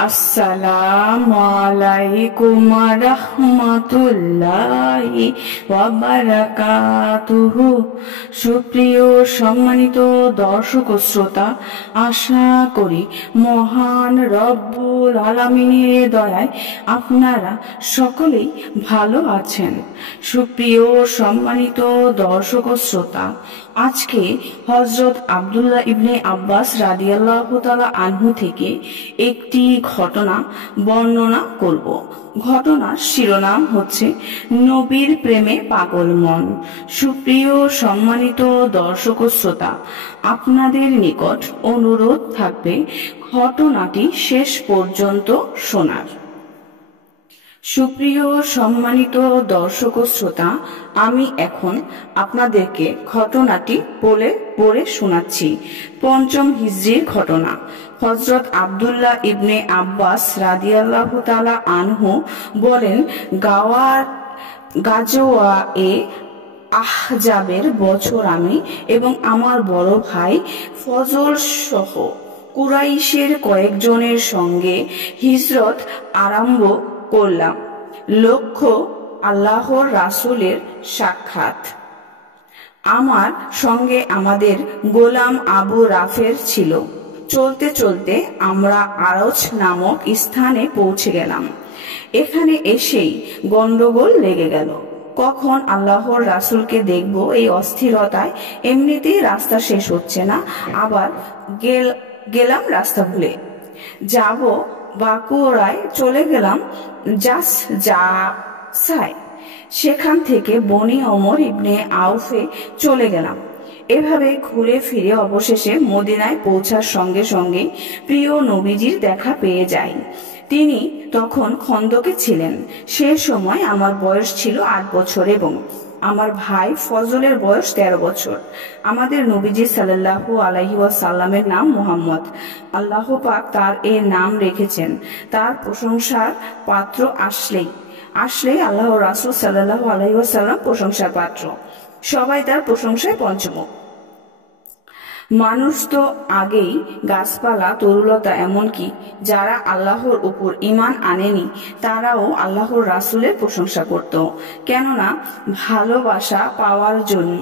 আসসালামু আলাইকুম রাহমাতুল্লাহি ওয়া বারাকাতুহু। সুপ্রিয় সম্মানিত দর্শক ও শ্রোতা, আশা করি মহান রব্বুল আলামিনের দয়ায় আপনারা সকলেই ভালো আছেন। সুপ্রিয় সম্মানিত দর্শক ও শ্রোতা, আজকে হযরত আব্দুল্লাহ ইবনে আব্বাস রাদিয়াল্লাহু তাআলা আনহু থেকে একটি ঘটনা বর্ণনা করব। ঘটনার শিরোনাম হচ্ছে নবীর প্রেমে পাগল মন। সুপ্রিয় সম্মানিত দর্শক ও শ্রোতা, আপনাদের নিকট অনুরোধ থাকবে ঘটনাটি শেষ পর্যন্ত শোনার। সুপ্রিয় সম্মানিত দর্শক ও শ্রোতা, আমি এখন আপনাদেরকে ঘটনাটি পড়ে শোনাচ্ছি। পঞ্চম হিজরির ঘটনা। হযরত আব্দুল্লাহ ইবনে আব্বাস রাদিয়াল্লাহু তাআলা আনহু বলেন, গাজওয়া-এ আহজাবের বছর আমি এবং আমার বড় ভাই ফজল সহ কুরাইশের কয়েকজনের সঙ্গে হিজরত আরম্ভ করলাম। লক্ষ্য আল্লাহর রাসূলের সাক্ষাৎ। আমার সঙ্গে আমাদের গোলাম আবু রাফের ছিল। চলতে চলতে আমরা আরজ নামক স্থানে পৌঁছে গেলাম। এখানে এসেই গন্ডগোল লেগে গেল। কখন আল্লাহর রাসূলকে দেখব এই অস্থিরতায়। এমনিতেই রাস্তা শেষ হচ্ছে না, আবার গেলাম রাস্তা ভুলে। যাব বাকুরায় চলে গেলাম জাসায়, সেখান থেকে বনি ওমর ইবনে আউফে চলে গেলাম। এভাবে ঘুরে ফিরে অবশেষে মদিনায় পৌঁছার সঙ্গে সঙ্গে প্রিয় নবীজির দেখা পেয়ে যাই। তিনি তখন খন্দকে ছিলেন। সে সময় আমার বয়স ছিল 8 বছর এবং আমার ভাই ফজলের বয়স 13 বছর। আমাদের নবীজি সাল্লাল্লাহু আলাইহি ওয়াসাল্লামের নাম মুহাম্মদ। আল্লাহ পাক তার এই নাম রেখেছেন। তার প্রশংসার পাত্র আসলেই আল্লাহ রাসূল সাল্লাল্লাহু আলাইহি ওয়াসাল্লাম প্রশংসার পাত্র। সবাই তার প্রশংসায় পঞ্চমুখ। মানুষ তো আগেই গাছপালা, তরুলতা, এমনকি যারা আল্লাহর উপর ঈমান আনেনি তারাও আল্লাহর রাসূলের প্রশংসা করত। কেননা ভালোবাসা পাওয়ার জন্য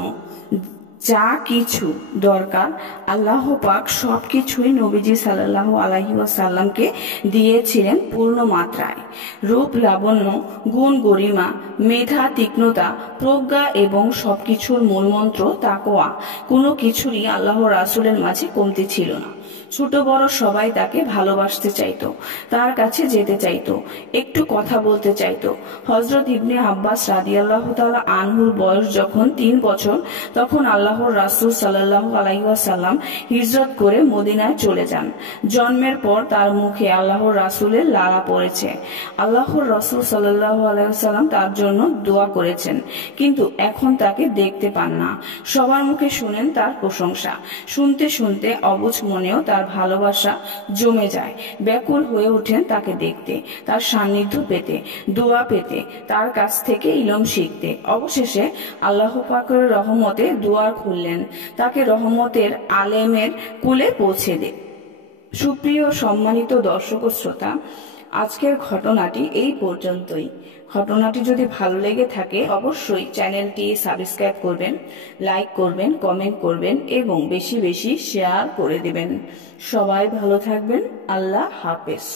যা কিছু দরকার আল্লাহ পাক সবকিছুই নবীজি সাল্লাল্লাহু আলাইহি ওয়াসাল্লামকে দিয়েছিলেন পূর্ণ মাত্রায়। রূপ লাবণ্য, গুণ গরিমা, মেধা, তীক্ষ্ণতা, প্রজ্ঞা এবং সবকিছুর মূলমন্ত্র তাকওয়া, কোনো কিছুরই আল্লাহর রাসূলের মাঝে কমতি ছিল না। ছোট বড় সবাই তাকে ভালোবাসতে চাইতো, তার কাছে যেতে চাইতো, একটু কথা বলতে চাইতো। হযরত ইবনে আব্বাস রাদিয়াল্লাহু তাআলা আনহুর বয়স যখন 3 বছর, তখন আল্লাহর রাসূল সাল্লাল্লাহু আলাইহি ওয়াসাল্লাম হিজরত করে মদিনায় চলে যান। জন্মের পর তার মুখে আল্লাহর রাসূলের লালা পড়েছে। আল্লাহর রাসূল সাল্লাল্লাহু আলাইহি ওয়াসাল্লাম তার জন্য দোয়া করেছেন, কিন্তু এখন তাকে দেখতে পান না। সবার মুখে শুনেন তার প্রশংসা। শুনতে শুনতে অবুঝ মনেও তার ভালোবাসা জমে যায়। ব্যাকুল হয়ে ওঠেন তাকে দেখতে, তার সান্নিধ্য পেতে, দোয়া পেতে, তার কাছ থেকে ইলম শিখতে। অবশেষে আল্লাহ পাকের রহমতে দুয়ার খুললেন, তাকে রহমতের আলেমের কুলে পৌঁছে দেন। সুপ্রিয় সম্মানিত দর্শক ও শ্রোতা, আজকের ঘটনাটি এই পর্যন্তই। ঘটনাটি যদি ভালো লেগে থাকে অবশ্যই চ্যানেলটি সাবস্ক্রাইব করবেন, লাইক করবেন, কমেন্ট করবেন এবং বেশি বেশি শেয়ার করে দিবেন। সবাই ভালো থাকবেন। আল্লাহ হাফেজ।